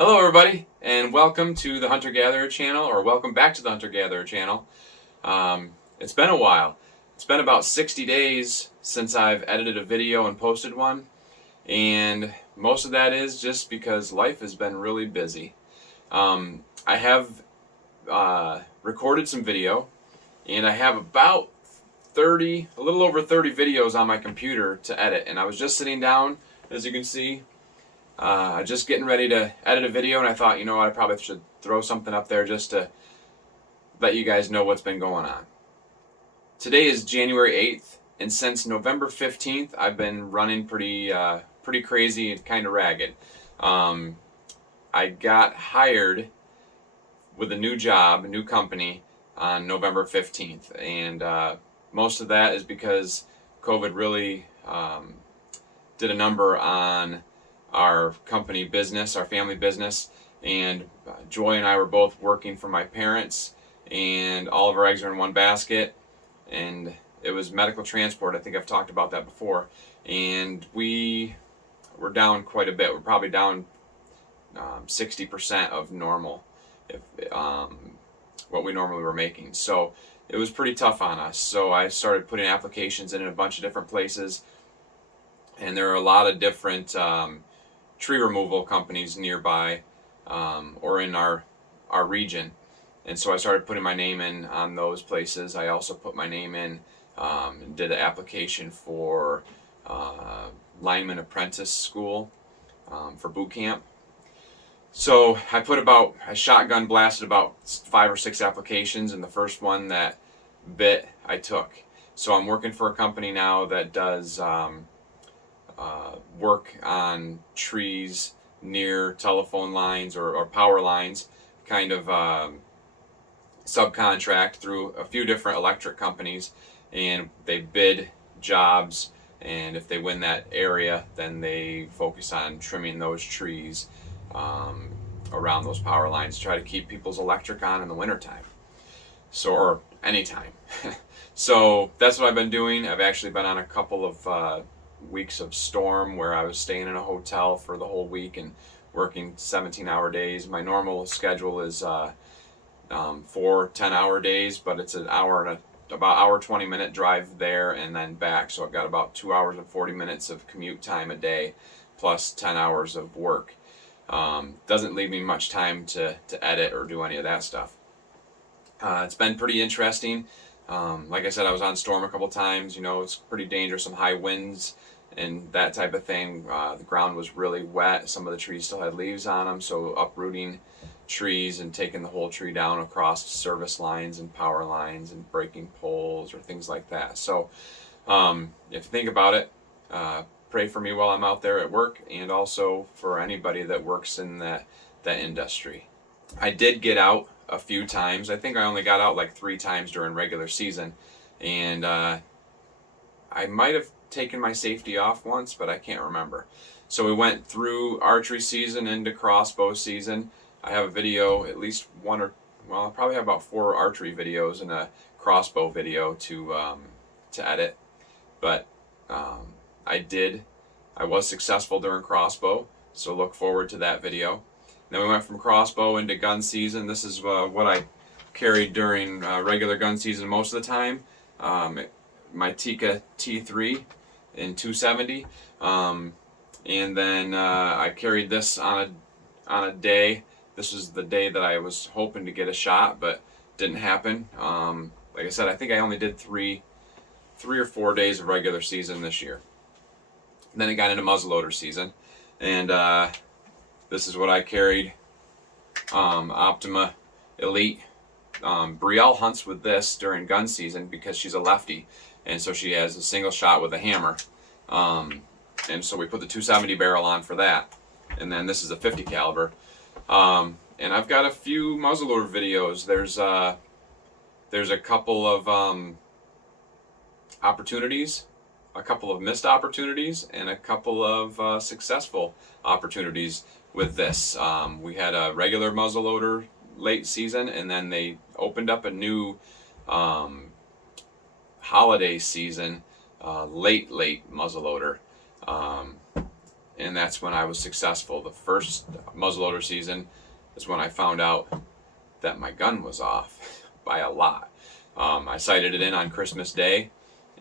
Hello everybody, and welcome to the Hunter Gatherer channel, or welcome back to the Hunter Gatherer channel. It's been a while. It's been about 60 days since I've edited a video and posted one, and most of that is just because life has been really busy. I have recorded some video, and I have about a little over 30 videos on my computer to edit, and I was just sitting down, as you can see, just getting ready to edit a video, and I thought, you know what, I probably should throw something up there just to let you guys know what's been going on. Today is January 8th, and since November 15th, I've been running pretty crazy and kind of ragged. I got hired with a new job, a new company, on November 15th, and most of that is because COVID really did a number on our company business, our family business, and Joy and I were both working for my parents, and all of our eggs are in one basket, and it was medical transport. I think I've talked about that before, and we're down quite a bit. We're probably down 60% of normal, if what we normally were making. So it was pretty tough on us. So I started putting applications in a bunch of different places, and there are a lot of different tree removal companies nearby or in our region, and so I started putting my name in on those places. I also put my name in and did an application for lineman apprentice school for boot camp. So I shotgun blasted about 5 or 6 applications, and the first one that bit I took. So I'm working for a company now that does work on trees near telephone lines or power lines, kind of subcontract through a few different electric companies, and they bid jobs, and if they win that area, then they focus on trimming those trees around those power lines to try to keep people's electric on in the wintertime, or anytime. So that's what I've been doing. I've actually been on a couple of weeks of storm where I was staying in a hotel for the whole week and working 17-hour days. My normal schedule is 4 10-hour days, but it's about hour 20-minute drive there and then back. So I've got about 2 hours and 40 minutes of commute time a day, plus 10 hours of work. Doesn't leave me much time to edit or do any of that stuff. It's been pretty interesting. Like I said, I was on storm a couple times. You know, it's pretty dangerous, some high winds and that type of thing. The ground was really wet. Some of the trees still had leaves on them, so uprooting trees and taking the whole tree down across service lines and power lines and breaking poles or things like that. So if you think about it, pray for me while I'm out there at work, and also for anybody that works in that industry. I did get out a few times. I think I only got out like 3 times during regular season, and I might have taken my safety off once, but I can't remember. So we went through archery season into crossbow season. I have a video, at least one or, well, I probably have about 4 archery videos and a crossbow video to edit, but I was successful during crossbow, so look forward to that video. Then we went from crossbow into gun season. This is what I carried during regular gun season most of the time. My Tikka T3 in 270, and then I carried this on a day. This was the day that I was hoping to get a shot, but didn't happen. Like I said, I think I only did 3 or 4 days of regular season this year. And then it got into muzzleloader season, and this is what I carried. Optima Elite. Brielle hunts with this during gun season because she's a lefty, and so she has a single shot with a hammer. And so we put the 270 barrel on for that. And then this is a 50 caliber. And I've got a few muzzleloader videos. There's a couple of opportunities, a couple of missed opportunities, and a couple of successful opportunities with this. We had a regular muzzleloader late season, and then they opened up a new holiday season late muzzleloader, and that's when I was successful. The first muzzleloader season is when I found out that my gun was off by a lot. I sighted it in on Christmas Day,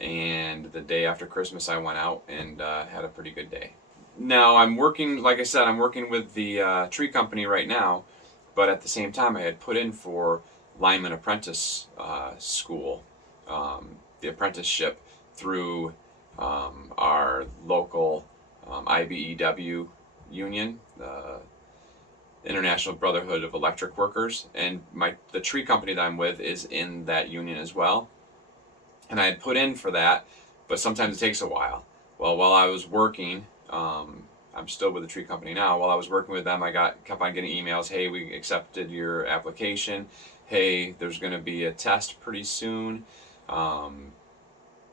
and the day after Christmas I went out and had a pretty good day. Now I'm working, like I said, I'm working with the tree company right now, but at the same time I had put in for lineman apprentice school, the apprenticeship through our local IBEW union, the International Brotherhood of Electric Workers, and the tree company that I'm with is in that union as well. And I had put in for that, but sometimes it takes a while. Well, while I was working, I'm still with the tree company now. While I was working with them, I kept on getting emails. Hey, we accepted your application. Hey, there's going to be a test pretty soon.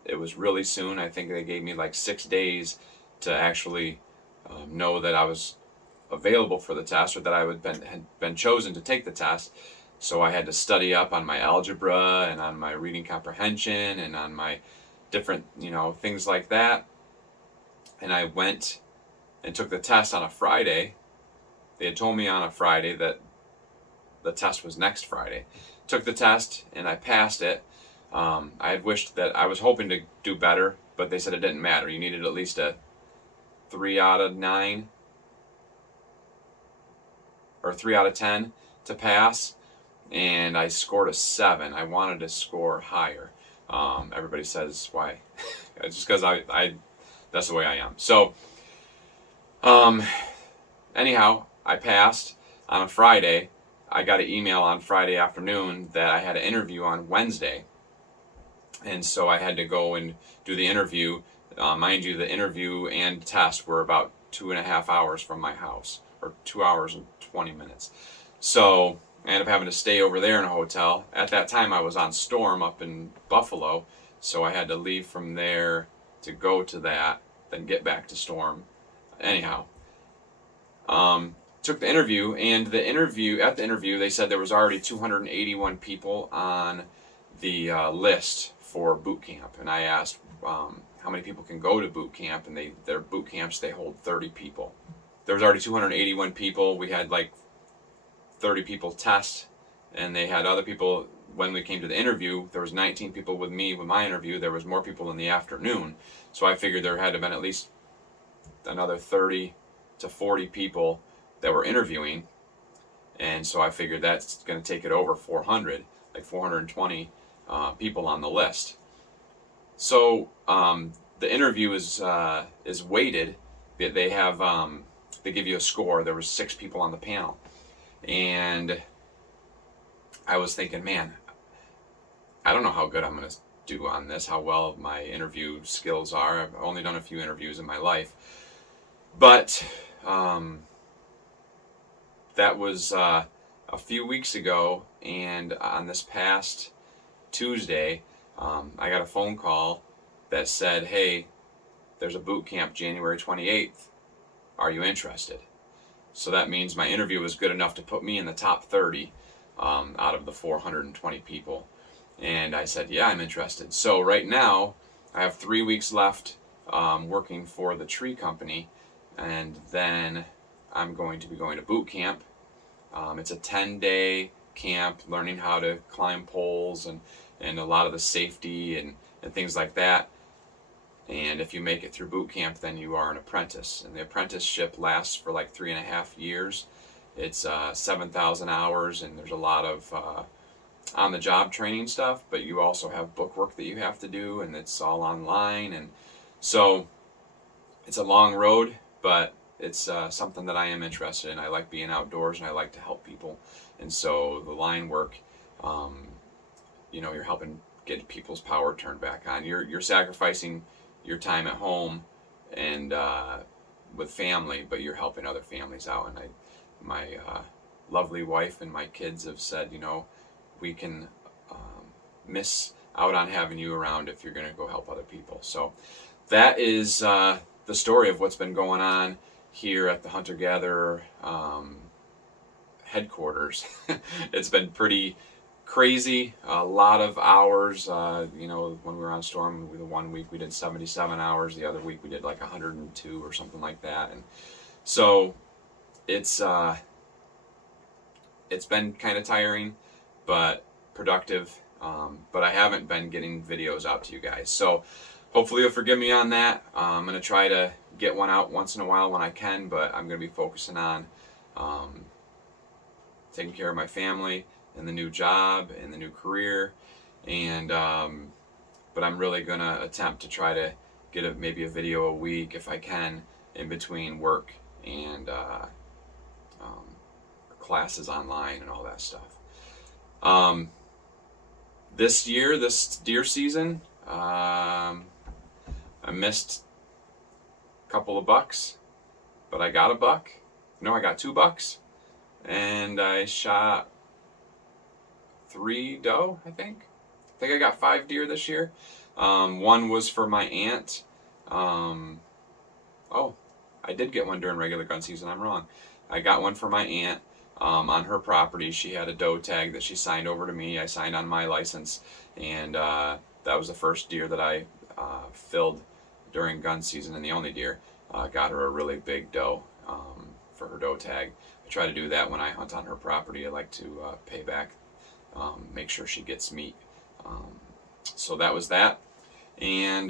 It was really soon. I think they gave me like 6 days to actually know that I was available for the test, or that I had been chosen to take the test. So I had to study up on my algebra and on my reading comprehension and on my different, things like that. And I went and took the test on a Friday. They had told me on a Friday that the test was next Friday. Took the test and I passed it. I had wished that I was hoping to do better, but they said it didn't matter. You needed at least a 3 out of 9 or 3 out of 10 to pass, and I scored a 7. I wanted to score higher. Everybody says why. It's just because I that's the way I am. So anyhow, I passed on a Friday. I got an email on Friday afternoon that I had an interview on Wednesday, and so I had to go and do the interview. Mind you, the interview and test were about 2.5 hours from my house, or 2 hours and 20 minutes. So I ended up having to stay over there in a hotel. At that time I was on Storm up in Buffalo, so I had to leave from there to go to that, then get back to Storm. Anyhow, took the interview, and at the interview they said there was already 281 people on the list for boot camp, and I asked how many people can go to boot camp, and their boot camps, they hold 30 people. There was already 281 people. We had like 30 people test, and they had other people. When we came to the interview, there was 19 people with me with my interview. There was more people in the afternoon, so I figured there had to have been at least another 30 to 40 people that were interviewing, and so I figured that's going to take it over 400, like 420 people on the list. So the interview is weighted. They have they give you a score. There was 6 people on the panel, and I was thinking, man, I don't know how good I'm going to do on this, how well my interview skills are. I've only done a few interviews in my life, but that was a few weeks ago, and on this past Tuesday, I got a phone call that said, hey, there's a boot camp January 28th. Are you interested? So that means my interview was good enough to put me in the top 30 out of the 420 people. And I said, yeah, I'm interested. So right now, I have 3 weeks left working for the tree company, and then I'm going to be going to boot camp. It's a 10-day camp, learning how to climb poles and a lot of the safety and things like that. And if you make it through boot camp, then you are an apprentice. And the apprenticeship lasts for like 3.5 years. It's 7,000 hours, and there's a lot of on-the-job training stuff, but you also have book work that you have to do, and it's all online. And so it's a long road, but it's something that I am interested in. I like being outdoors, and I like to help people. And so the line work, you're helping get people's power turned back on. You're sacrificing your time at home and with family, but you're helping other families out. And my lovely wife and my kids have said, we can miss out on having you around if you're going to go help other people. So that is the story of what's been going on here at the hunter-gatherer headquarters. It's been pretty crazy, a lot of hours. You know, when we were on storm, the one week we did 77 hours, the other week we did like 102 or something like that. And so it's been kind of tiring, but productive. But I haven't been getting videos out to you guys. So hopefully you'll forgive me on that. I'm going to try to get one out once in a while when I can, but I'm going to be focusing on taking care of my family and the new job and the new career. And but I'm really going to attempt to try to get maybe a video a week if I can in between work and classes online and all that stuff. This year, this deer season, I missed a couple of bucks, but I got a buck. No, I got 2 bucks, and I shot 3 doe, I think. I think I got 5 deer this year. One was for my aunt. Oh, I did get one during regular gun season. I'm wrong. I got one for my aunt. On her property, she had a doe tag that she signed over to me. I signed on my license, and that was the first deer that I filled during gun season, and the only deer. Got her a really big doe for her doe tag. I try to do that when I hunt on her property. I like to pay back, make sure she gets meat. So that was that, and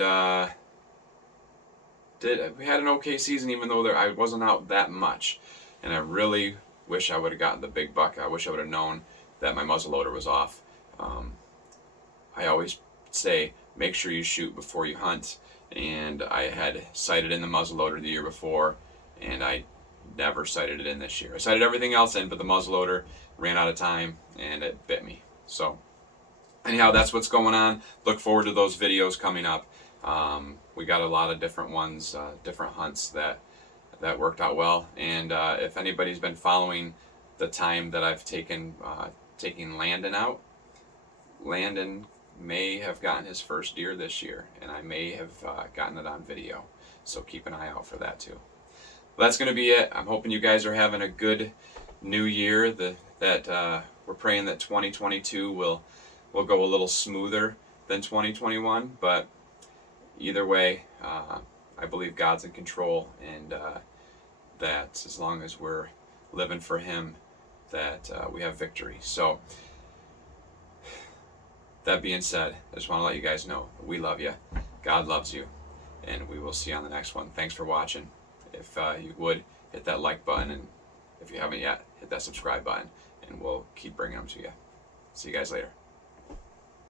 we had an okay season, even though I wasn't out that much, and I really wish I would have gotten the big buck. I wish I would have known that my muzzleloader was off. I always say make sure you shoot before you hunt, and I had sighted in the muzzleloader the year before, and I never sighted it in this year. I sighted everything else in, but the muzzleloader ran out of time and it bit me. So anyhow, that's what's going on. Look forward to those videos coming up. We got a lot of different ones, different hunts that worked out well. And if anybody's been following the time that I've taken taking Landon out, Landon may have gotten his first deer this year, and I may have gotten it on video. So keep an eye out for that too. Well, that's going to be it. I'm hoping you guys are having a good new year. That we're praying that 2022 will go a little smoother than 2021. But either way, I believe God's in control, and that as long as we're living for Him, that we have victory. So that being said, I just want to let you guys know that we love you, God loves you, and we will see you on the next one. Thanks for watching. If you would, hit that like button, and if you haven't yet, hit that subscribe button, and we'll keep bringing them to you. See you guys later.